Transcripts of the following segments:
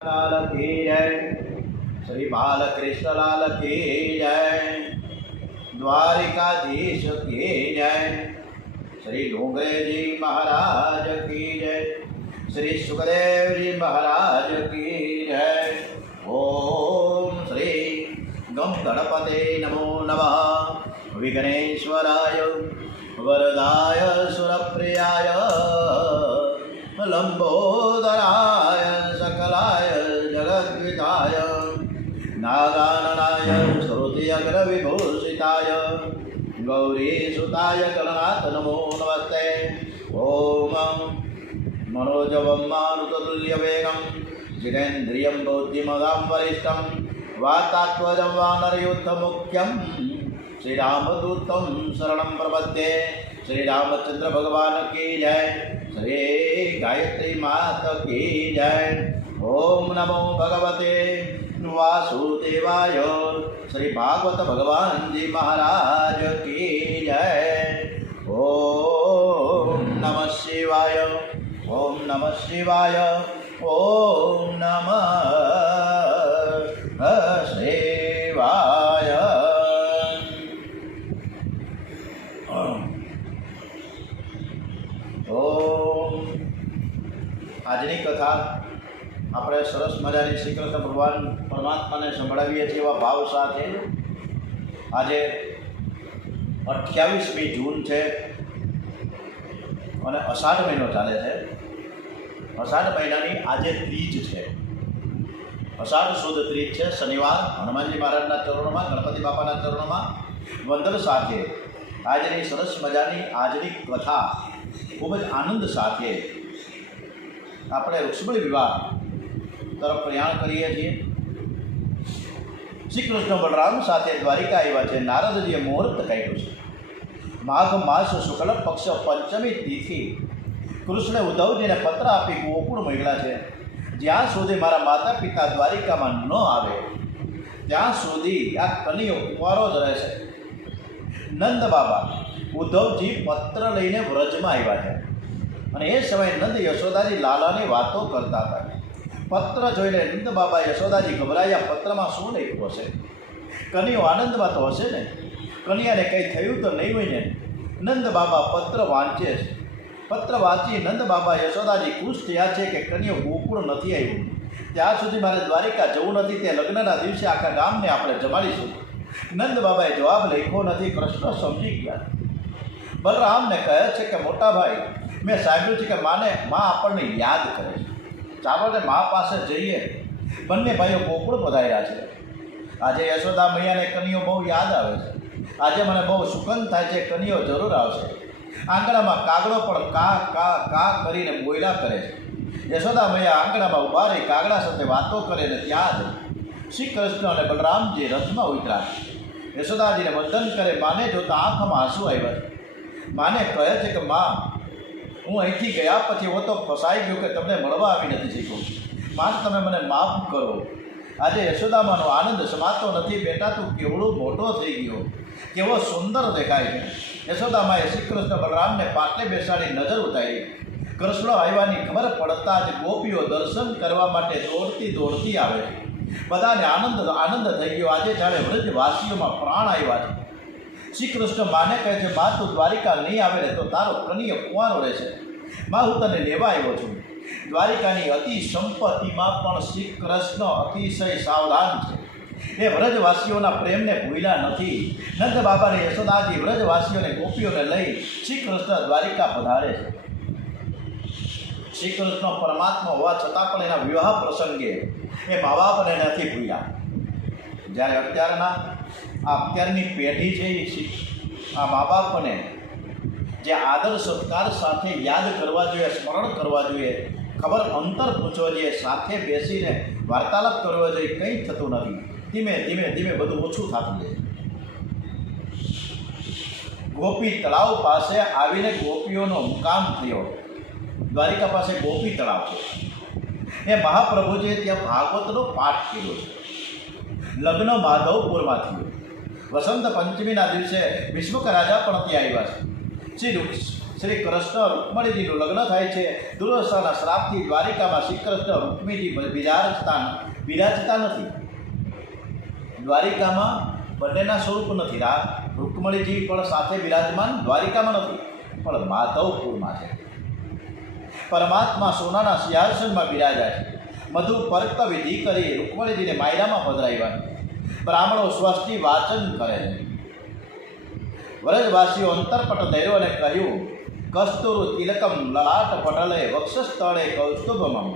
लाल की जय। श्री बालकृष्ण लाल की जय। द्वारिकाधीश की जय। श्री डोंगरे जी महाराज की जय। श्री सुखदेव जी महाराज की जय। ओम श्री गम गणपते नमो नमः। विघ्नेश्वराय वरदाय सुरप्रियाय लंबोदराय सकलाय जगद्विताय नागाननाय श्रुति अग्रविभूषिताय गौरीसुताय गणनाथ नमो नमस्ते। ओम मनोजवं मारुततुल्यवेगं जितेन्द्रियं बुद्धिमतां वरिष्ठं वातात्मजं वानरयूथमुख्यं श्रीरामदूतं शरणं प्रपद्ये। श्री रामचंद्र भगवान की जय। श्री गायत्री मात की जय। ओम नमो भगवते वासुदेवाय। श्री भागवत भगवान जी महाराज की जय। ओम नमः शिवाय। ओम नमः शिवाय। ओम नमः शिवाय। આજની કથા આપણે સરસ મજાની શ્રી કૃષ્ણ ભગવાન પરમાત્માને સંભળાવીએ છીએ એવા ભાવ સાથે આજે 28મી જૂન છે અને અષાઢ મહિનો ચાલે છે। અષાઢ મહિનાની આજે ત્રીજ છે। અષાઢ સુદ ત્રીજ છે, શનિવાર। હનુમાનજી મહારાજના ચરણોમાં, ગણપતિ બાપાના ચરણોમાં વંદન સાથે આજની સરસ મજાની આજની કથા ખૂબ જ આનંદ સાથે આપણે રુક્ષ્મણી વિવાહ તરફ પ્રયાણ કરીએ છીએ। શ્રી કૃષ્ણ બલરામ સાથે દ્વારિકા આવ્યા છે। નારદજીએ મુહૂર્ત કાઢ્યું છે। માઘ માસ શુક્લ પક્ષ પંચમી તિથિ કૃષ્ણે ઉદ્ધવજીને પત્ર આપી ગોકુળ મોકલ્યા છે। જ્યાં સુધી મારા માતા પિતા દ્વારિકામાં ન આવે ત્યાં સુધી આ કનૈયો કુંવારો જ રહેશે। નંદ બાબા ઉદ્ધવજી પત્ર લઈને વ્રજમાં આવ્યા છે અને એ સમયે નંદ યશોદાજી લાલાની વાતો કરતા હતા। પત્ર જોઈને નંદ બાબા યશોદાજી ગભરાયા। પત્રમાં શું લખ્યું હશે? કનૈયો આનંદમાં તો હશે ને? કનૈયાને કંઈ થયું તો નહીં હોય ને? નંદ બાબા પત્ર વાંચે છે। પત્ર વાંચી નંદ બાબા યશોદાજી ખુશ થયા છે કે કનૈયો ગોકુળ નથી આવ્યું, ત્યાં સુધી મારે દ્વારિકા જવું નથી, તે લગ્નના દિવસે આખા ગામને આપણે જમાડીશું। નંદ બાબાએ જવાબ લખ્યો નથી। કૃષ્ણ સમજી ગયા। બલરામને કહે છે કે મોટા ભાઈ, મેં સાંભળ્યું છે કે માં આપણને યાદ કરે છે, ચાલો ને મા પાસે જઈએ। બંને ભાઈઓ ગોકુળ પધાર્યા છે। આજે યશોદા મૈયાને કનૈયો બહુ યાદ આવે છે। આજે મને બહુ સુગંધ થાય છે, કનૈયો જરૂર આવશે। આંગણામાં કાગડો પણ કા કા કા કરીને બોયલા કરે છે। યશોદા મૈયા આંગણામાં ઊભા રહી કાગડા સાથે વાતો કરે ને ત્યાં જ શ્રી કૃષ્ણ અને બલરામજી રથમાં ઉતર્યા। યશોદાજીને વંદન કરે। માને જોતા આંખમાં આંસુ આવ્યા છે। માને કહે છે કે માં, હું અહીંથી ગયા પછી હું તો ફસાઈ ગયો કે તમને મળવા આવી નથી શીખ્યો। માં, તમે મને માફ કરો। આજે યશોદામાનો આનંદ સમાતો નથી। બેટા, તું કેવડો મોટો થઈ ગયો, કેવો સુંદર દેખાય છે। યશોદામાએ શ્રી કૃષ્ણ બલરામને પાટલે બેસાડી નજર ઉતારી। કૃષ્ણ આવ્યાની ખબર પડતા જ ગોપીઓ દર્શન કરવા માટે દોડતી દોડતી આવે છે। બધાને આનંદ થઈ ગયો। આજે જાણે વ્રજવાસીઓમાં પ્રાણ આવ્યા છે। શ્રી કૃષ્ણ માને કહે છે, માં, તું દ્વારિકા નહીં આવે ને તો તારો કનૈયો કુંવારો રહેશે। માં, હું તને લેવા આવ્યો છું। દ્વારિકાની અતિ સંપત્તિમાં પણ શ્રી કૃષ્ણ અતિશય સાવધાન છે। એ વ્રજવાસીઓના પ્રેમને ભૂલ્યા નથી। નંદ બાબાને યશોદાજી વ્રજવાસીઓને ગોપીઓને લઈ શ્રી કૃષ્ણ દ્વારિકા પધારે છે। શ્રી કૃષ્ણ પરમાત્મા હોવા છતાં પણ એના વિવાહ પ્રસંગે એ મા બાપને નથી ભૂલ્યા। જ્યારે અત્યારની પેઢી છે આ મા બાપને જે આદર સત્કાર સાથે યાદ કરવા જોઈએ, સ્મરણ કરવા જોઈએ, ખબર અંતર પૂછવો જોઈએ, સાથે બેસીને વાર્તાલાપ કરવો જોઈએ, કંઈ થતું નથી। ધીમે ધીમે ધીમે બધું ઓછું થતું જાય। ગોપી તળાવ પાસે આવીને ગોપીઓનો મુકામ થયો। દ્વારિકા પાસે ગોપી તળાવ છે। એ મહાપ્રભુજીએ ત્યાં ભાગવતનો પાઠ કર્યો છે। લગ્ન માધવપુરમાં થયું। વસંત પંચમીના દિવસે વિશ્વક રાજા પણ ત્યાં આવ્યા છે। શ્રી શ્રી કૃષ્ણ રૂકમણીજીનું લગ્ન થાય છે. દુર્વાસાના શ્રાપથી દ્વારિકામાં શ્રી કૃષ્ણ રૂકમણીજી બિરાજતા નથી. દ્વારિકામાં બંનેના સ્વરૂપ નથી. રૂકમણીજી પણ સાથે બિરાજમાન દ્વારિકામાં નથી, પણ માધવપુરમાં છે. પરમાત્મા સોનાના સિંહાસનમાં બિરાજ્યા છે. મધુ પર્ક વિધિ કરી રૂકમણીજીને માયરામાં પધરાવ્યા. બ્રાહ્મણો સ્વસ્તિ વાચન કરે છે. વ્રજવાસીઓ અંતરપટ ધૈર્યો અને કહ્યું, કસ્તુરુ તિલકમ લલાટ પટલે વક્ષસ્થળે કૌસ્તુભમમ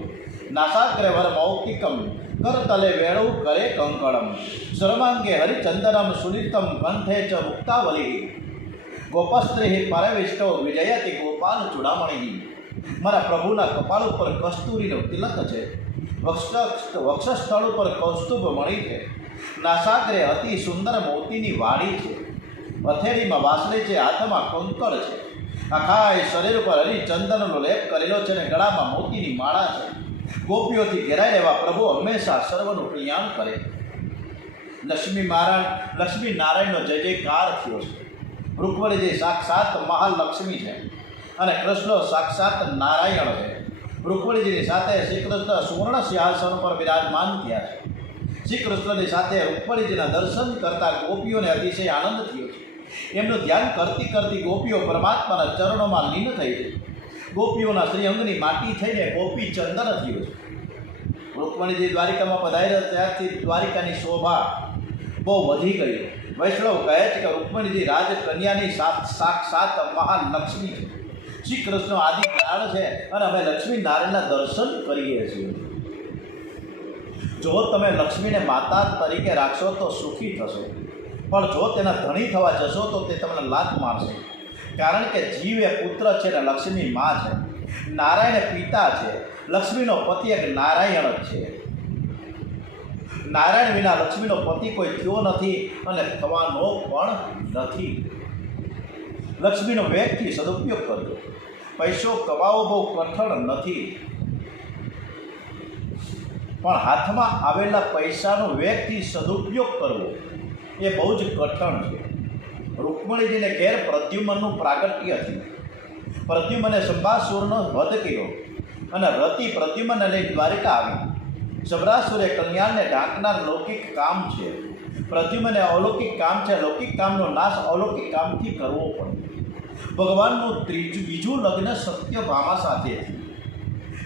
નાસાગ્રે વર મૌક્તિકમ કરતલે વેણુ કરે કંકણમ સર્વાંગે હરિચંદનમ સુનિતમ કંઠે ચ મુક્તાવલી ગોપસ્ત્રી પરવિષ્ટો વિજયતિ ગોપાલ ચૂડામણી. મારા પ્રભુના કપાળ ઉપર કસ્તુરીનો તિલક છે, વક્ષસ્થળ ઉપર કૌસ્તુભ મણી છે, નાસાગ્રે અતિ સુંદર મોતીની વાડી છે, હથેળીમાં વાસળી છે, હાથમાં કંકળ છે, આખા શરીર ઉપર હરિચંદનનો લેપ કરેલો છે અને ગળામાં મોતીની માળા છે. ગોપીઓથી ઘેરાય એવા પ્રભુ હંમેશા સર્વનું કલ્યાણ કરે. લક્ષ્મી નારાયણનો જય જયકાર થયો છે. રૂકમણીજી સાક્ષાત મહાલક્ષ્મી છે અને કૃષ્ણ સાક્ષાત નારાયણ છે. રૂકમણીજીની સાથે શ્રી કૃષ્ણ સુવર્ણ સિંહાસન પર બિરાજમાન થયા છે. શ્રી કૃષ્ણની સાથે રૂકમણીજીના દર્શન કરતા ગોપીઓને અતિશય આનંદ થયો છે. એમનું ધ્યાન કરતી કરતી ગોપીઓ પરમાત્માના ચરણોમાં લીન થઈ છે. ગોપીઓના શ્રીઅંગની માટી થઈને ગોપી ચંદન થયો છે. રૂકમણીજી દ્વારિકામાં પધાર્યા ત્યારથી દ્વારિકાની શોભા બહુ વધી ગઈ. વૈષ્ણવ કહે છે કે રૂકમણીજી રાજકન્યાની સાક્ષાત મહાલક્ષ્મી છે. શ્રી કૃષ્ણ આદિ નારાયણ છે અને અમે લક્ષ્મી નારાયણના દર્શન કરીએ છીએ. જો તમે લક્ષ્મીને માતા તરીકે રાખશો તો સુખી થશો, પણ જો તેના ધણી થવા જશો તો તે તમને લાત મારશે. કારણ કે જીવ એ પુત્ર છે અને લક્ષ્મી મા છે. નારાયણ પિતા છે, લક્ષ્મીનો પતિ એક નારાયણ જ છે. નારાયણ વિના લક્ષ્મીનો પતિ કોઈ થયો નથી અને થવાનો પણ નથી. લક્ષ્મીનો વેગથી સદુપયોગ કરજો. પૈસો કમાવો બહુ કઠણ નથી, પણ હાથમાં આવેલા પૈસાનો વેગથી સદુપયોગ કરવો એ બહુ જ કઠણ છે. રૂકમણીજીને ઘેર પ્રદ્યુમ્નનું પ્રાગટ્ય થયું. પ્રદ્યુમ્ને શંભાસુરનો વધ કર્યો અને રતિ પ્રદ્યુમ્નને લઈ દ્વારિકા આવી. શંભાસુરે કલ્યાણને ઢાંકનાર લૌકિક કામ છે. પ્રદ્યુમ્નને અલૌકિક કામ છે. લૌકિક કામનો નાશ અલૌકિક કામથી કરવો પડે. ભગવાનનું બીજું લગ્ન સત્યભામા સાથે થયું.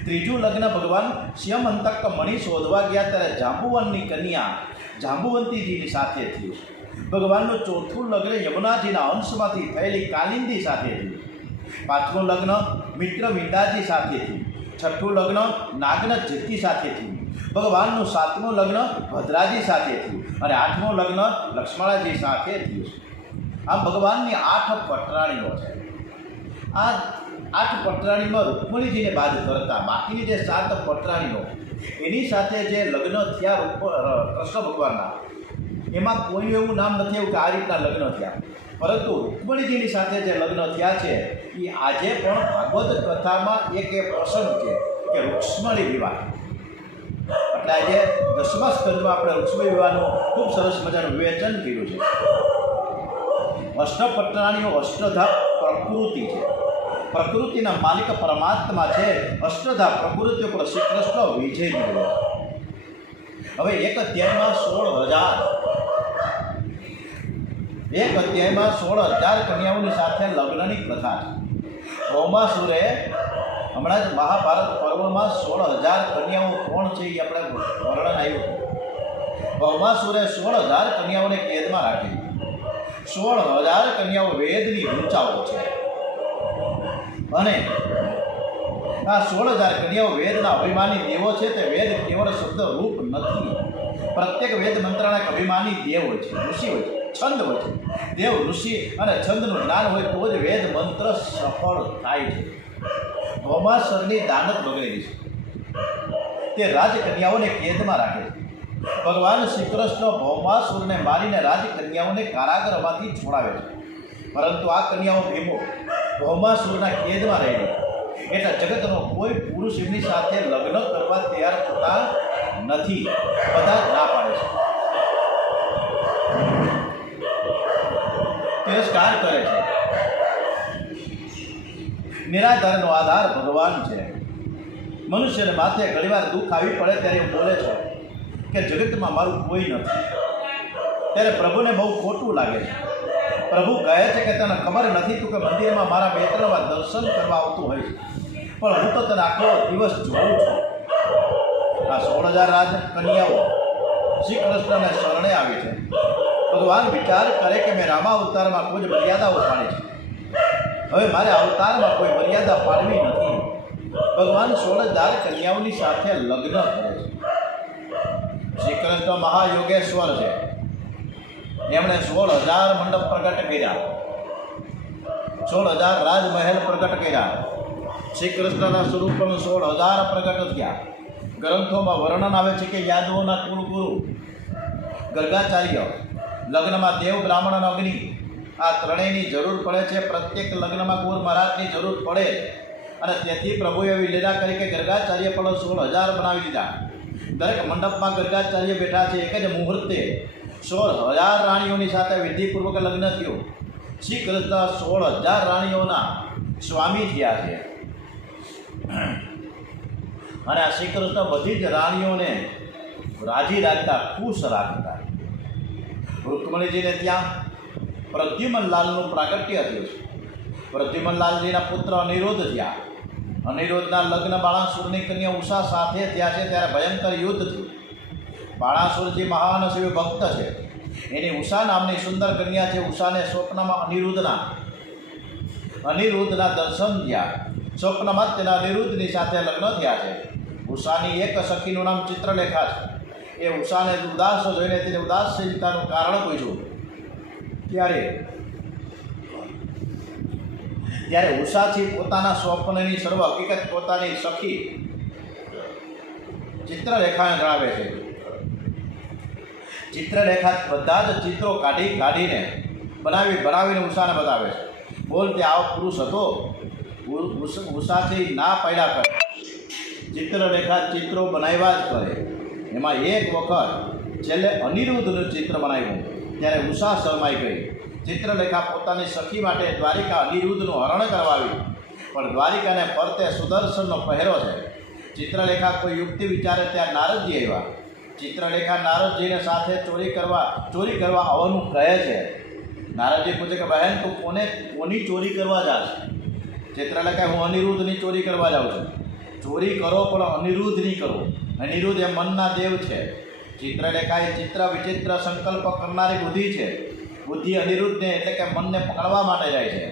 ત્રીજું લગ્ન ભગવાન શ્યમંતક મણી શોધવા ગયા ત્યારે જાંબુવનની કન્યા જાંબુવંતીજીની સાથે થયું. ભગવાનનું ચોથું લગ્ન યમુનાજીના અંશમાંથી થયેલી કાલિંદી સાથે થયું. પાંચમું લગ્ન મિત્ર વિંદાજી સાથે થયું. છઠ્ઠું લગ્ન નાગન જેતી સાથે થયું. ભગવાનનું સાતમું લગ્ન ભદ્રાજી સાથે થયું અને આઠમું લગ્ન લક્ષ્મણાજી સાથે થયું. આ ભગવાનની 8 પટરાણીઓ છે. આ 8 પટરાણીમાં રૂકમણીજીને બાદ કરતા બાકીની જે 7 પટરાણીઓ એની સાથે જે લગ્ન થયા કૃષ્ણ ભગવાનના, એમાં કોઈ એવું નામ નથી એવું કે આ રીતના લગ્ન થયા. પરંતુ રૂકમણીજીની સાથે જે લગ્ન થયા છે એ આજે પણ ભાગવત કથામાં એક એ પ્રસંગ છે કે રૂક્ષ્મણી વિવાહ. એટલે આજે 10મા સ્કંદમાં આપણે રૂક્ષ્મણી વિવાહનું ખૂબ સરસ મજાનું વિવેચન કર્યું છે. અષ્ટપટરાણીઓ અષ્ટધા પ્રકૃતિ છે. પ્રકૃતિના માલિક પરમાત્મા છે. અષ્ટધા પ્રકૃતિ ઉપર શ્રી કૃષ્ણ વિજય મેળવ્યો. હવે એક અધ્યાયમાં 16,000 કન્યાઓની સાથે લગ્નની પ્રથા છે. ભૌમાસુરે હમણાં જ મહાભારત પર્વમાં 16,000 કન્યાઓ કોણ છે એ આપણે વર્ણન આવ્યું. ભૌમાસુરે 16,000 કન્યાઓને કેદમાં રાખી. 16,000 કન્યાઓ વેદની ઊંચાઓ છે અને આ 16,000 કન્યાઓ વેદના અભિમાની દેવો છે. તે વેદ કેવળ શબ્દ રૂપ નથી. પ્રત્યેક વેદ મંત્રના એક અભિમાની દેવ હોય છે, ઋષિ હોય છે, છંદ હોય છે. દેવ, ઋષિ અને છંદનું જ્ઞાન હોય તો જ વેદ મંત્ર સફળ થાય છે. ભૌમાસુરની દાનત બગડેલી છે. તે રાજકન્યાઓને કેદમાં રાખે છે. ભગવાન શ્રી કૃષ્ણ ભૌમાસુરને મારીને રાજકન્યાઓને કારાગૃહમાંથી છોડાવે છે. પરંતુ આ કન્યાઓ ભૌમાસુરના કેદમાં રહેલી એટલે જગતનો કોઈ પુરુષ એમની સાથે લગ્ન કરવા તૈયાર થતા નથી. બધા જ ના પાડે છે, તિરસ્કાર કરે છે. નિરાધારનો આધાર ભગવાન છે. મનુષ્યને માથે ઘણીવાર દુઃખ આવી પડે ત્યારે એવું બોલે છે કે જગતમાં મારું કોઈ નથી. ત્યારે પ્રભુને બહુ ખોટું લાગે છે. પ્રભુ કહે છે કે તને ખબર નથી તું કે મંદિરમાં મારા 2-3 વાર દર્શન કરવા આવતું હોય છે, પણ હું તો તને આખો દિવસ જોઉં છું. આ 16,000 રાજ કન્યાઓ શ્રી કૃષ્ણને શરણે આવી છે. ભગવાન વિચાર કરે કે મેં રામા અવતારમાં કોઈ મર્યાદાઓ પાડી છે, હવે મારે અવતારમાં કોઈ મર્યાદા પાડવી નથી. ભગવાન 16,000 કન્યાઓની સાથે લગ્ન કરે છે. શ્રી કૃષ્ણ મહાયોગેશ્વર છે. એમણે 16,000 મંડપ પ્રગટ કર્યા, 16,000 રાજમહેલ પ્રગટ કર્યા. શ્રી કૃષ્ણના સ્વરૂપ પણ 16,000 પ્રગટ થયા. ગ્રંથોમાં વર્ણન આવે છે કે યાદવોના કુળગુરુ ગર્ગાચાર્ય, લગ્નમાં દેવ બ્રાહ્મણ અને અગ્નિ આ ત્રણેયની જરૂર પડે છે. પ્રત્યેક લગ્નમાં ગુરુ મહારાજની જરૂર પડે અને તેથી પ્રભુએ એવી લીલા કરી કે ગર્ગાચાર્ય પણ 16,000 બનાવી દીધા. દરેક મંડપમાં ગર્ગાચાર્ય બેઠા છે. એક જ મુહૂર્તે 16,000 રાણીઓની સાથે વિધિપૂર્વક લગ્ન થયું. શ્રી કૃષ્ણ 16,000 રાણીઓના સ્વામી થયા છે. અને આ શ્રી કૃષ્ણ બધી જ રાણીઓને રાજી રાખતા, ખુશ રાખતા. રૂકમણીજીને ત્યાં પ્રદ્યુમનલાલનું પ્રાગટ્ય થયું છે. પ્રદ્યુમનલાલજીના પુત્ર અનિરુદ્ધ થયા. અનિરુદ્ધના લગ્ન બાણાસુરની કન્યા ઉષા સાથે થયા છે. ત્યારે ભયંકર યુદ્ધ થયું. બાણાસુરજી મહાન શિવ ભક્ત છે. એની ઉષા નામની સુંદર કન્યા છે. ઉષાને સ્વપ્નમાં અનિરુદ્ધના દર્શન થયા. સ્વપ્નમાં તેના અનિરુદ્ધની સાથે લગ્ન થયા છે. ઉષાની એક સખીનું નામ ચિત્રલેખા છે. એ ઉષાને ઉદાસ જોઈને તેને ઉદાસીનતાનું કારણ પૂછ્યું. ત્યારે ઉષાથી પોતાના સ્વપ્નની સર્વ હકીકત પોતાની સખી ચિત્રલેખાને જણાવે છે. ચિત્રલેખા બધા જ ચિત્રો કાઢીને બનાવીને ઉષાને બતાવે છે. બોલ તે આવો પુરુષ હતો? ઉષાથી ના પડ્યા કરે. ચિત્રલેખા ચિત્રો બનાવ્યા જ કરે. એમાં એક વખત છેલ્લે અનિરુદ્ધનું ચિત્ર બનાવ્યું ત્યારે ઉષા શરમાઈ ગઈ. ચિત્રલેખા પોતાની સખી માટે દ્વારિકા અનિરુદ્ધનું હરણ કરવાવી, પણ દ્વારિકાને ફરતે સુદર્શનનો પહેરો છે. ચિત્રલેખા કોઈ યુક્તિ વિચારે ત્યાં નારદજી આવ્યા. ચિત્રલેખા નારદજીને સાથે ચોરી કરવા આવવાનું કહે છે. નારદજી પૂછે કે બહેન તું કોની ચોરી કરવા જાશ? ચિત્રલેખા હું અનિરુદ્ધની ચોરી કરવા જાઉં છું. ચોરી કરો પણ અનિરુદ્ધની કરો. અનિરુદ્ધ એ મનના દેવ છે. ચિત્રલેખા એ ચિત્ર વિચિત્ર સંકલ્પ કરનારી બુદ્ધિ છે. બુદ્ધિ અનિરુદ્ધને એટલે કે મનને પકડવા માટે જાય છે.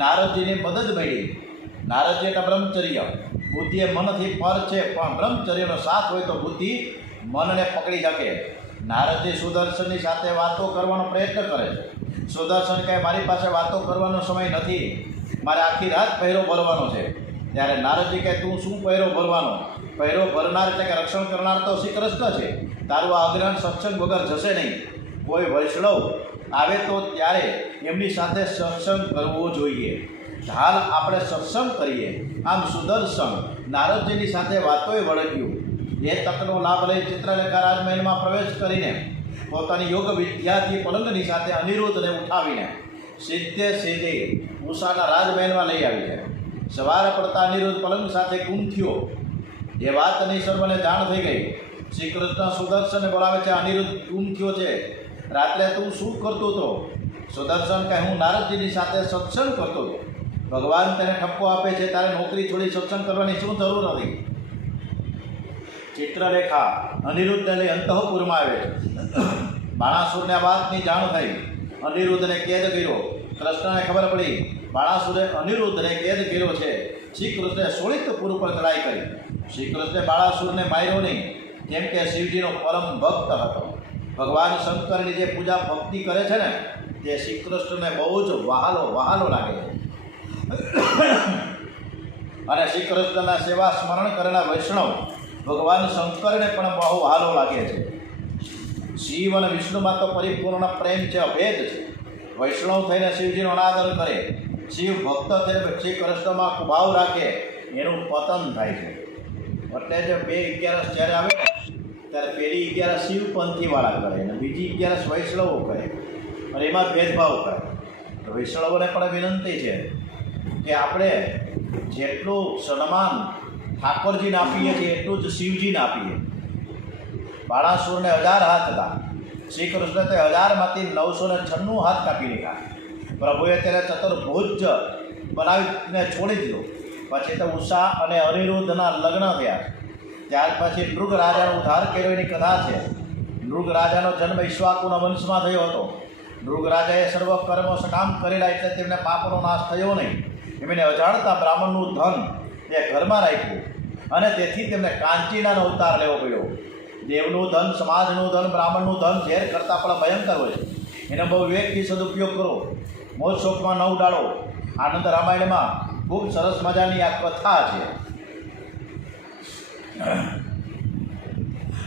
નારદજીની મદદ મળી. નારદજી એટલે બ્રહ્મચર્ય. બુદ્ધિ એ મનથી પર છે, પણ બ્રહ્મચર્યનો સાથ હોય તો બુદ્ધિ મનને પકડી શકે. નારદજી સુદર્શનની સાથે વાતો કરવાનો પ્રયત્ન કરે છે. સુદર્શન કહે મારી પાસે વાતો કરવાનો સમય નથી, મારે આખી રાત પહેરો ભરવાનો છે. ત્યારે નારદજી કહે તું શું પહેરો ભરવાનો? પહેરો ભરનાર એટલે કે રક્ષણ કરનાર તો શ્રી કૃષ્ણ છે. તારું આ અજ્ઞાન સત્સંગ વગર જશે નહીં. કોઈ વૈષ્ણવ આવે તો ત્યારે એમની સાથે સત્સંગ કરવો જોઈએ. હાલ આપણે સત્સંગ કરીએ. આમ સુદર્શન નારદજીની સાથે વાતોએ વળગ્યું. એ તકનો લાભ લઈ ચિત્રલેખા રાજમહેલમાં પ્રવેશ કરીને પોતાની યોગ વિદ્યાથી પલંગની સાથે અનિરુદ્ધને ઉઠાવીને સીધે ઉષાના રાજમહેલમાં લઈ આવી છે. સવારે પડતા અનિરુદ્ધ પલંગ સાથે ગુમ થયો. એ વાતની સર્વને જાણ થઈ ગઈ. શ્રી કૃષ્ણ સુદર્શનને બોલાવે છે. અનિરુદ્ધ ગુમ થયો છે, રાત્રે તું શું કરતો હતો? સુદર્શન કહે હું નારદજીની સાથે સત્સંગ કરતો હતો. ભગવાન તેને ઠપકો આપે છે તારે નોકરી છોડી સત્સંગ કરવાની શું જરૂર હતી? ચિત્રલેખા અનિરુદ્ધને લઈ અંતઃપુરમાં આવે છે. બાણાસુરને આ વાતની જાણ થઈ. અનિરુદ્ધને કેદ કર્યો. કૃષ્ણને ખબર પડી બાણાસુરે અનિરુદ્ધને કેદ કર્યો છે. શ્રી કૃષ્ણે શોણિતપુર ઉપર ચડાઈ કરી. શ્રી કૃષ્ણે બાણાસુરને માર્યો નહીં, કેમ કે શિવજીનો પરમ ભક્ત હતો. ભગવાન શંકરની જે પૂજા ભક્તિ કરે છે ને તે શ્રી કૃષ્ણને બહુ જ વહાલો લાગે છે. અને શ્રી કૃષ્ણના સેવા સ્મરણ કરનાર વૈષ્ણવ ભગવાન શંકરને પણ બહુ વહાલો લાગે છે. શિવ અને વિષ્ણુમાં તો પરિપૂર્ણ પ્રેમ છે, અભેદ છે. વૈષ્ણવ થઈને શિવજીનો અનાદર કરે, શિવ ભક્ત થઈને શ્રી કૃષ્ણમાં ભાવ રાખે, એનું પતન થાય છે. એટલે જે 2 11 જ્યારે આવે ત્યારે પહેલી 11 શિવપંથીવાળા કરે અને બીજી 11 વૈષ્ણવો કરે અને એમાં ભેદભાવ કરે. વૈષ્ણવોને પણ વિનંતી છે કે આપણે જેટલું સન્માન ઠાકોરજીને આપીએ છીએ એટલું જ શિવજીને આપીએ. બાણાસુરને 1000 હાથ હતા, શ્રી કૃષ્ણ તે 1000માંથી 996 હાથ કાપી નાખ્યા. પ્રભુએ તેને ચતુર્ભુજ બનાવીને છોડી દીધો. પછી તો ઉષા અને અનિરુદ્ધના લગ્ન થયા. ત્યાર પછી નૃગ રાજાનો ઉદ્ધાર કર્યો એની કથા છે. નૃગ રાજાનો જન્મ ઈક્ષ્વાકુના વંશમાં થયો હતો. નૃગ રાજાએ સર્વ કર્મો સકામ કરેલા એટલે તેમને પાપનો નાશ થયો નહીં. એમને અજાણતા બ્રાહ્મણનું ધન એ ઘરમાં રાખ્યું અને તેથી તેમને કાંચીડાનો અવતાર લેવો પડ્યો. દેવનું ધન, સમાજનું ધન, બ્રાહ્મણનું ધન ઝેર કરતાં પણ ભયંકર હોય છે. એનો બહુ વિવેકથી સદુપયોગ કરો. મોજ શોખમાં ન ઉડાડો. આનંદ રામાયણમાં ખૂબ સરસ મજાની આ કથા છે.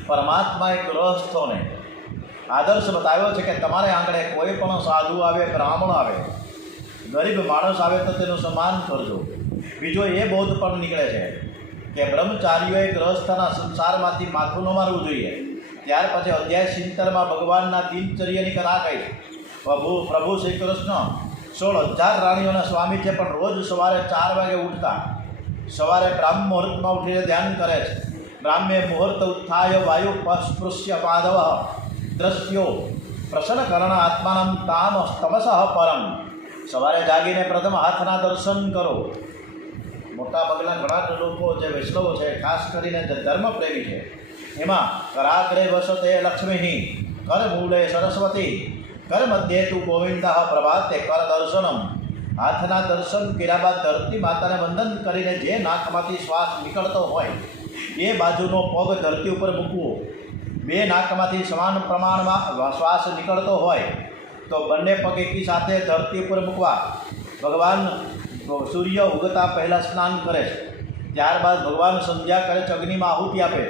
પરમાત્માએ ગૃહસ્થોને આદર્શ બતાવ્યો છે કે તમારે આંગણે કોઈ પણ સાધુ આવે, બ્રાહ્મણ આવે, ગરીબ માણસ આવે તો તેનું સન્માન કરજો. બીજો એ બોધ પણ નીકળે છે કે બ્રહ્મચારીઓએ ગૃહસ્થના સંસારમાંથી માથું ન મારવું જોઈએ. ત્યાર પછી અધ્યાય 70માં ભગવાનના દિનચર્યાની કથા કહી. પ્રભુ શ્રી કૃષ્ણ 16,000 રાણીઓના સ્વામી છે, પણ રોજ સવારે 4 વાગે ઉઠતા. સવારે બ્રાહ્મ મુહૂર્તમાં ઉઠીને ધ્યાન કરે છે. બ્રાહ્મે મુહૂર્ત ઉત્થાય વાયુ સ્પૃશ્ય પાદવ દ્રશ્યો પ્રસન્ન કરણ આત્માનમ તામ તમસઃ પરમ. સવારે જાગીને પ્રથમ હાથના દર્શન કરો. મોટા પગલા ઘણા લોકો જે વૈષ્ણવો છે, ખાસ કરીને જે ધર્મપ્રેમી છે, એમાં કરાગ્રે વસતે લક્ષ્મી, કર મૂલે સરસ્વતી, કર મધ્યે તું ગોવિંદ પ્રભાતે કર દર્શનમ. હાથના દર્શન કર્યા બાદ ધરતી માતાને વંદન કરીને જે નાકમાંથી શ્વાસ નીકળતો હોય એ બાજુનો પગ ધરતી ઉપર મૂકવો. 2 નાકમાંથી સમાન પ્રમાણમાં શ્વાસ નીકળતો હોય તો બંને પગ એકી સાથે ધરતી ઉપર મૂકવા. ભગવાન સૂર્ય ઉગતા પહેલાં સ્નાન કરે છે. ત્યારબાદ ભગવાન સંધ્યા કરે છે, અગ્નિમાં આહુતિ આપે,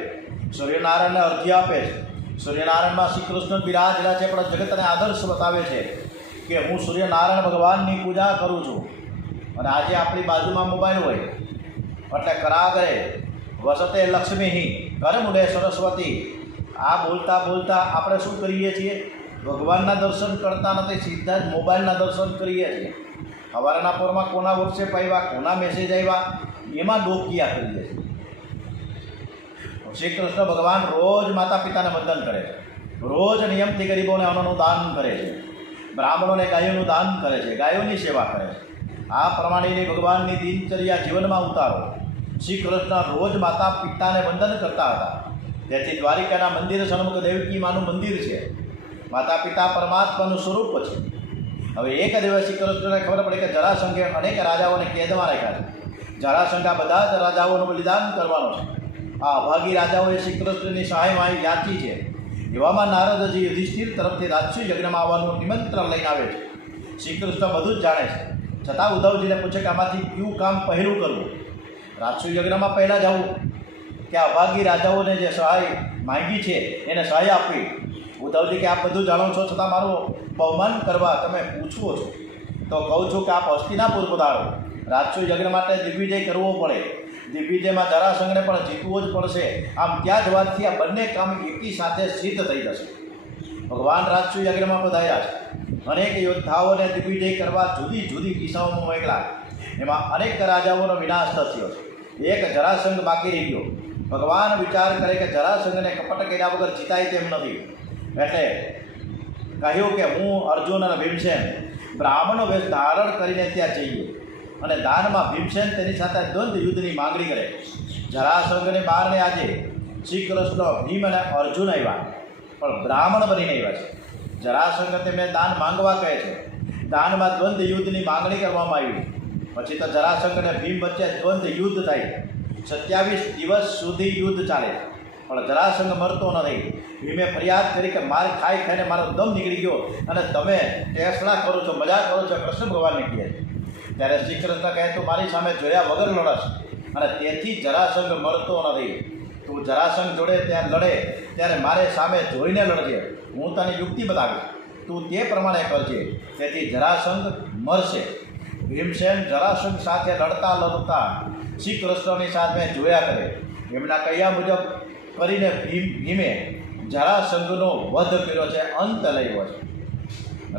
સૂર્યનારાયણને અર્ઘ્ય આપે છે. સૂર્યનારાયણમાં શ્રી કૃષ્ણ બિરાજેલા છે, પણ જગતને આદર્શ બતાવે છે કે હું સૂર્યનારાયણ ભગવાનની પૂજા કરું છું. અને આજે આપણી બાજુમાં મોબાઈલ હોય એટલે કરાગરે વસતે લક્ષ્મી, કર મૂલે સરસ્વતી. આ બોલતા બોલતા આપણે શું કરીએ છીએ? ભગવાનના દર્શન કરતા નથી, સીધા જ મોબાઈલના દર્શન કરીએ છીએ. સવારના પોરમાં કોના વોટ્સએપ આવ્યા, કોના મેસેજ આવ્યા, એમાં ડોકિયા કરીએ છીએ. શ્રી કૃષ્ણ ભગવાન રોજ માતા પિતાને વંદન કરે છે, રોજ નિયમથી ગરીબોને અન્નનું દાન કરે છે, બ્રાહ્મણોને ગાયોનું દાન કરે છે, ગાયોની સેવા કરે છે. આ પ્રમાણેની ભગવાનની દિનચર્યા જીવનમાં ઉતારો. શ્રી કૃષ્ણ રોજ માતા પિતાને વંદન કરતા હતા. તેથી દ્વારિકાના મંદિર સન્મુખ દેવકી માનું મંદિર છે. માતા પિતા પરમાત્માનું સ્વરૂપ છે. હવે એક દિવસ શ્રી કૃષ્ણને ખબર પડી કે જરાસંઘે અનેક રાજાઓને કેદમાં રાખ્યા છે. જરાસંઘ બધા જ રાજાઓનું બલિદાન કરવાનો છે. આ અભાગી રાજાઓએ શ્રી કૃષ્ણની સહાયમાં યાચી છે. એવામાં નારદજી યુધિષ્ઠિર તરફથી રાજસૂય યજ્ઞમાં આવવાનું નિમંત્રણ લઈને આવે છે. શ્રી કૃષ્ણ બધું જ જાણે છે, છતાં ઉદ્ધવજીને પૂછે કે આમાંથી કયું કામ પહેલું કરવું? રાજસૂય યજ્ઞમાં પહેલાં જવું કે અભાગી રાજાઓને જે સહાય માંગી છે એને સહાય આપવી? ઉદ્ધવજી કે આપ બધું જાણો છો, છતાં મારું બહુમાન કરવા તમે પૂછવો છો. તો કહું છું કે આપ હસ્તિનાપુર પધારો. રાજસૂય યજ્ઞ માટે દિગ્વિજય કરવો પડે. દિગ્વિજયમાં જરાસંઘને પણ જીતવો જ પડશે. આમ ત્યાં જવાથી આ બંને કામ એકી સાથે સિદ્ધ થઈ જશે. ભગવાન રાજસૂય યજ્ઞમાં પધાર્યા છે. અનેક યોદ્ધાઓને દિગ્વિજય કરવા જુદી જુદી દિશાઓમાં મોકલા. એમાં અનેક રાજાઓનો વિનાશ થયો છે. એક જરાસંઘ બાકી રહી ગયો. ભગવાન વિચાર કરે કે જરાસંઘને કપટ કર્યા વગર જીતાય તેમ નથી. એટલે કહ્યું કે હું અર્જુન અને ભીમસેન બ્રાહ્મણો વેશ ધારણ કરીને ત્યાં જઈએ અને દાનમાં ભીમસેન તેની સાથે દ્વંદ્વ યુદ્ધની માંગણી કરે. જરાસંઘની બહારને આજે શ્રી કૃષ્ણ, ભીમ અને અર્જુન આવ્યા, પણ બ્રાહ્મણ બનીને આવ્યા છે. જરાસંઘ તેમને દાન માંગવા કહે છે. દાનમાં દ્વંદ્વ યુદ્ધની માંગણી કરવામાં આવી. પછી તો જરાસંઘ અને ભીમ વચ્ચે દ્વંદ્વ યુદ્ધ થાય. 27 દિવસ સુધી યુદ્ધ ચાલે, પણ જરાસંઘ મરતો નથી. ભીમે ફરિયાદ કરી કે મારે ખાઈ ખાઈને મારો દમ નીકળી ગયો અને તમે ટેસણા કરો છો, મજા કરો છો. કૃષ્ણ ભગવાનને કહે. ત્યારે શ્રી કૃષ્ણ કહે તું મારી સામે જોયા વગર લડશ અને તેથી જરાસંઘ મરતો નથી. તું જરાસંઘ જોડે ત્યાં લડે ત્યારે મારે સામે જોઈને લડજે. હું તને યુક્તિ બતાવીશ, તું તે પ્રમાણે કરજે. તેથી જરાસંઘ મરશે. ભીમસેન જરાસંઘ સાથે લડતા લડતા શ્રી કૃષ્ણની સામે જોયા કરે. એમના કહ્યા મુજબ કરીને ભીમે જરાસંઘનો વધ કર્યો છે, અંત લાવ્યો છે.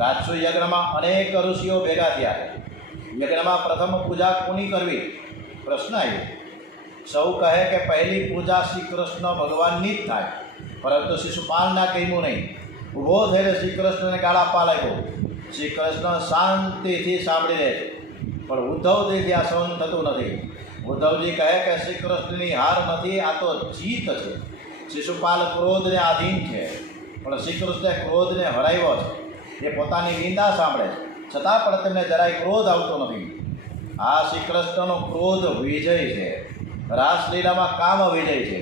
રાજસૂય યજ્ઞમાં અનેક ઋષિઓ ભેગા થયા. યજ્ઞમાં પ્રથમ પૂજા કોની કરવી? પ્રશ્ન આવ્યો. સૌ કહે કે પહેલી પૂજા શ્રી કૃષ્ણ ભગવાનની જ થાય, પરંતુ શિશુપાલના કહ્યું નહીં. ઊભો થઈને શ્રી કૃષ્ણને ગાળા આપવા લાગ્યો. શ્રી કૃષ્ણ શાંતિથી સાંભળી લે છે, પણ ઉદ્ધવજીથી આ સહન થતું નથી. ઉદ્ધવજી કહે કે શ્રી કૃષ્ણની હાર નથી, આ તો જીત છે. શિશુપાલ ક્રોધને આધીન છે, પણ શ્રી કૃષ્ણે ક્રોધને હરાવ્યો છે. એ પોતાની નિંદા સાંભળે છે, છતાં પણ તેમને જરાય ક્રોધ આવતો નથી. આ શ્રી કૃષ્ણનો ક્રોધ વિજય છે. રાસલીલામાં કામ વિજય છે.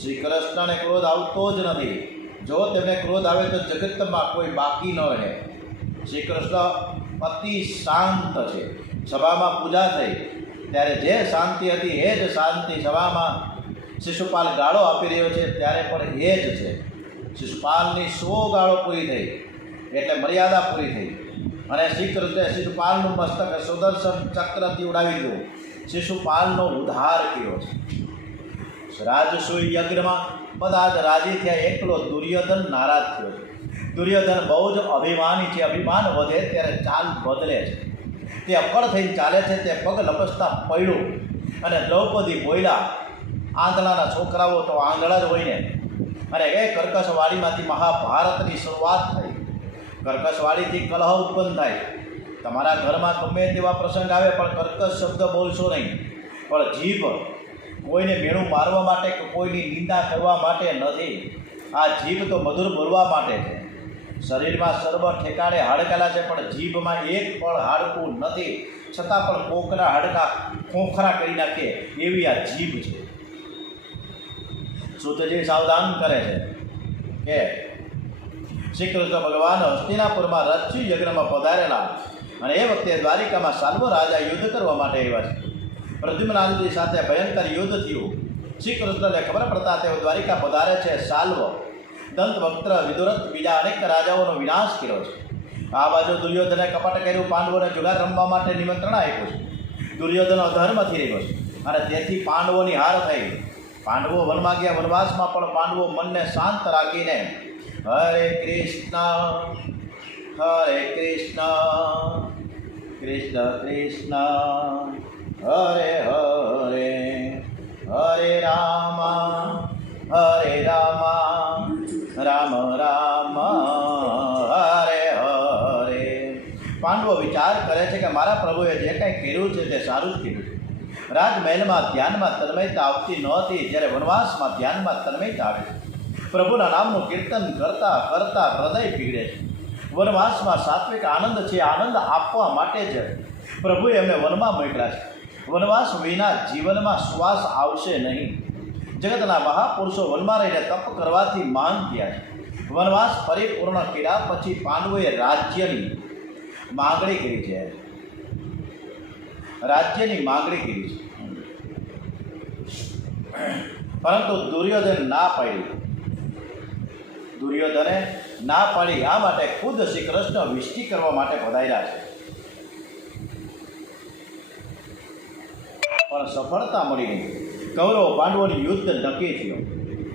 શ્રી કૃષ્ણને ક્રોધ આવતો જ નથી. જો તેમને ક્રોધ આવે તો જગતમાં કોઈ બાકી ન રહે. શ્રી કૃષ્ણ અતિ શાંત છે. સભામાં પૂજા થઈ ત્યારે જે શાંતિ હતી એ જ શાંતિ સભામાં શિશુપાલ ગાળો આપી રહ્યો છે ત્યારે પણ એ જ છે. શિશુપાલની 100 ગાળો પૂરી થઈ એટલે મર્યાદા પૂરી થઈ, અને શ્રી કૃષ્ણે શિશુપાલનું મસ્તક સુદર્શન ચક્રથી ઉડાવી દીધું. શિશુપાલનો ઉદ્ધાર કર્યો છે. રાજસૂય યજ્ઞમાં બધા જ રાજી થયા, એકલો દુર્યોધન નારાજ થયો છે. દુર્યોધન બહુ જ અભિમાની છે. અભિમાન વધે ત્યારે ચાલ બદલે છે. તે અક્કડ થઈને ચાલે છે. તે પગ લપસતા પડ્યું અને દ્રૌપદી બોલ્યા, આંધળાના છોકરાઓ તો આંધળા જ હોય ને. અને એ કર્કશવાડીમાંથી મહાભારતની શરૂઆત થઈ. કર્કશવાડીથી કલહ ઉત્પન્ન થાય. તમારા ઘરમાં ગમે તેવા પ્રસંગ આવે પણ કર્કશ શબ્દ બોલશો નહીં. પણ જીભ કોઈને મેણું મારવા માટે કે કોઈની નિંદા કરવા માટે નથી. આ જીભ તો મધુર બોલવા માટે છે. શરીરમાં સર્વ ઠેકાણે હાડકાલા છે, પણ જીભમાં એક પણ હાડકું નથી. છતાં પણ કોકના હાડકા ખોખરા કરી નાખે એવી આ જીભ છે. સુતજી સાવધાન કરે છે કે શ્રી કૃષ્ણ ભગવાન હસ્તિનાપુરમાં રચ્યુ યજ્ઞમાં પધારેલા, અને એ વખતે દ્વારિકામાં સાલ્વ રાજા યુદ્ધ કરવા માટે આવ્યા છે. પ્રદ્યુમ્નાદજી સાથે ભયંકર યુદ્ધ થયું. શ્રી કૃષ્ણને ખબર પડતા તેઓ દ્વારિકા પધારે છે. સાલ્વ, દંતવક્ત્ર, વિદુરથ બીજા અનેક રાજાઓનો વિનાશ કર્યો છે. આ બાજુ દુર્યોધને કપટ કર્યું. પાંડવોને જુગાર રમવા માટે નિમંત્રણ આપ્યું છે. દુર્યોધન અધર્મથી રહ્યો છે અને તેથી પાંડવોની હાર થઈ. પાંડવો વનમાં ગયા. વનવાસમાં પણ પાંડવો મનને શાંત રાખીને હરે કૃષ્ણ કૃષ્ણ કૃષ્ણ હરે હરે, હરે રામ રામ રામ હરે હરે. પાંડવો વિચાર કરે છે કે મારા પ્રભુએ જે કંઈ કર્યું છે તે સારું જ કર્યું છે. રાજમહેલમાં ધ્યાનમાં તન્મયતા આવતી નહોતી, જ્યારે વનવાસમાં ધ્યાનમાં તન્મયતા આવે છે. પ્રભુના નામનું કીર્તન કરતાં કરતાં હૃદય પીગળે છે. વનવાસમાં સાત્વિક આનંદ છે. આનંદ આપવા માટે જ પ્રભુએ એમને વનમાં મોકલ્યા છે. વનવાસ વિના જીવનમાં શ્વાસ આવશે નહીં. જગતના મહાપુરુષો વનમાં રહીને તપ કરવાથી મહાન થયા છે. વનવાસ પરિપૂર્ણ કર્યા પછી પાંડવોએ રાજ્યની માગણી કરી છે. રાજ્યની માગણી કરી છે, પરંતુ દુર્યોધન ના પાડી. દુર્યોધને ના પાડી. આ માટે ખુદ શ્રી કૃષ્ણ વિષ્ટિ કરવા માટે પધાર્યા છે, પણ સફળતા મળી નહીં. કૌરવ પાંડવોની યુદ્ધ નક્કી થયો,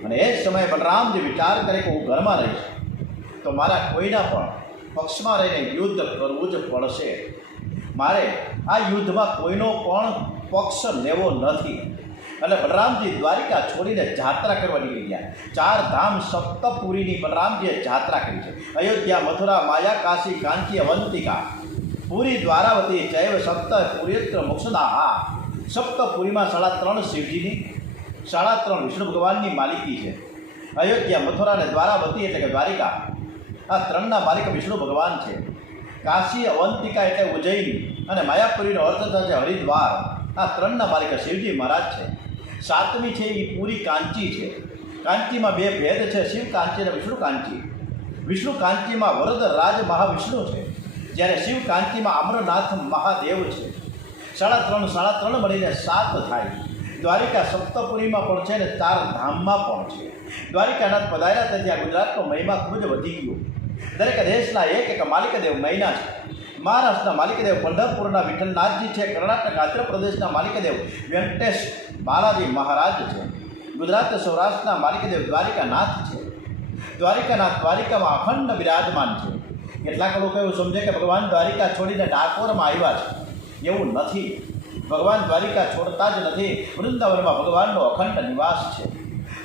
અને એ જ સમયે બલરામજી વિચાર કરે કે હું ઘરમાં રહીશ તો મારા કોઈના પણ પક્ષમાં રહીને યુદ્ધ કરવું જ પડશે. મારે આ યુદ્ધમાં કોઈનો પણ પક્ષ લેવો નથી. એટલે બલરામજી દ્વારિકા છોડીને જાત્રા કરવા નીકળી ગયા. 4 ધામ સપ્તપુરીની બલરામજીએ જાત્રા કરી છે. અયોધ્યા, મથુરા, માયા, કાશી, કાંચી, અવંતિકા, પુરી, દ્વારાવતી, ચૈવ સપ્ત પુરીત્ર મોક્ષદા. સપ્તપુરીમાં 3.5 શિવજીની, 3.5 વિષ્ણુ ભગવાનની માલિકી છે. અયોધ્યા, મથુરા અને દ્વારાવતી એટલે કે દ્વારિકા, આ 3ના માલિક વિષ્ણુ ભગવાન છે. કાશી, અવંતિકા એટલે ઉજ્જૈની, અને માયાપુરીનો અર્થ થશે હરિદ્વાર. આ 3ના માલિક શિવજી મહારાજ છે. 7મી છે એ પૂરી કાંચી છે. કાંચીમાં 2 ભેદ છે, શિવ કાંચી અને વિષ્ણુ કાંચી. વિષ્ણુ કાંચીમાં વરદરાજ મહાવિષ્ણુ છે, જ્યારે શિવ કાંચીમાં અમરનાથ મહાદેવ છે. 3.5 મળીને 7 થાય. દ્વારિકા સપ્તપુરીમાં પણ છે અને 4 ધામમાં પણ છે. દ્વારિકાનાથ પધાર્યા હતા ત્યાં ગુજરાતનો મહિમા ખૂબ જ વધી ગયો. દરેક દેશના એક માલિકદેવ મહિના છે. મહારાષ્ટ્રના માલિકદેવ પંઢરપુરના વિઠ્ઠલનાથજી છે. કર્ણાટક આંધ્ર પ્રદેશના માલિકદેવ વેંકટેશ બાલાજી મહારાજ છે. ગુજરાત સૌરાષ્ટ્રના માલિકદેવ દ્વારિકાનાથ છે. દ્વારિકાનાથ દ્વારિકામાં અખંડ બિરાજમાન છે. કેટલાક લોકો એવું સમજે કે ભગવાન દ્વારિકા છોડીને ડાકોરમાં આવ્યા છે. એવું નથી. ભગવાન દ્વારિકા છોડતા જ નથી. વૃંદાવનમાં ભગવાનનો અખંડ નિવાસ છે.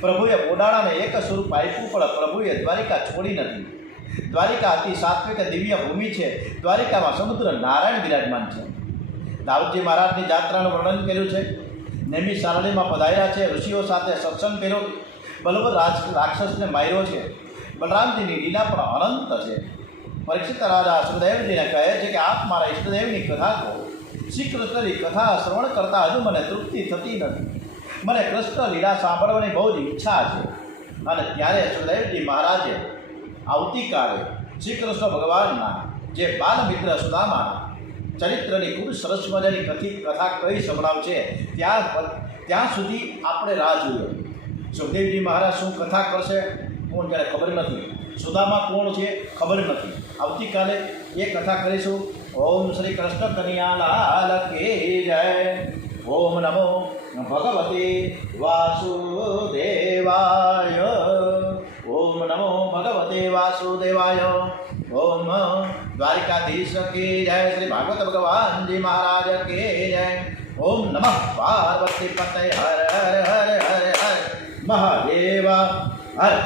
પ્રભુએ બોડાણાને એક સ્વરૂપ આપ્યું, પણ પ્રભુએ દ્વારિકા છોડી નથી. દ્વારિકા અતિ સાત્વિક દિવ્ય ભૂમિ છે. દ્વારિકામાં સમુદ્ર નારાયણ બિરાજમાન છે. દાઉદજી મહારાજની જાત્રાનું વર્ણન કર્યું છે. નેમી સારણીમાં પધાર્યા છે. ઋષિઓ સાથે સત્સંગ કર્યો. બલવર રાક્ષસને માર્યો છે. બલરામજીની લીલા પણ અનંત છે. પરીક્ષિત રાજા સુખદેવજીને કહે છે કે આપ મારા ઈષ્ટદેવની કથા કહો. શ્રી કૃષ્ણની કથા શ્રવણ કરતાં હજુ મને તૃપ્તિ થતી નથી. મને કૃષ્ણ લીલા સાંભળવાની બહુ જ ઈચ્છા છે. અને ત્યારે સુખદેવજી મહારાજે આવતીકાલે શ્રી કૃષ્ણ ભગવાનના જે બાલમિત્ર સુદામાના ચરિત્રની ખૂબ સરસ મજાની કથા કઈ સંભળાવશે, ત્યાં સુધી આપણે રાહ જોઈએ. સુખદેવજી મહારાજ શું કથા કરશે કોણ જાણે, ખબર નથી. સુદામા કોણ છે ખબર નથી. આવતીકાલે એ કથા કરીશું. ઓમ શ્રી કૃષ્ણ કનૈયાલાલ કી જય. ઓમ નમો ભગવતે વાસુદેવાય. ઓમ નમો ભગવતે વાસુદેવાય. ઓમ દ્વારિકાધીશ કી જય. શ્રી ભાગવત ભગવાનજી મહારાજ કી જય. ઓમ નમઃ પાર્વતી પતય હર હર હર હર હર મહાદેવ હર.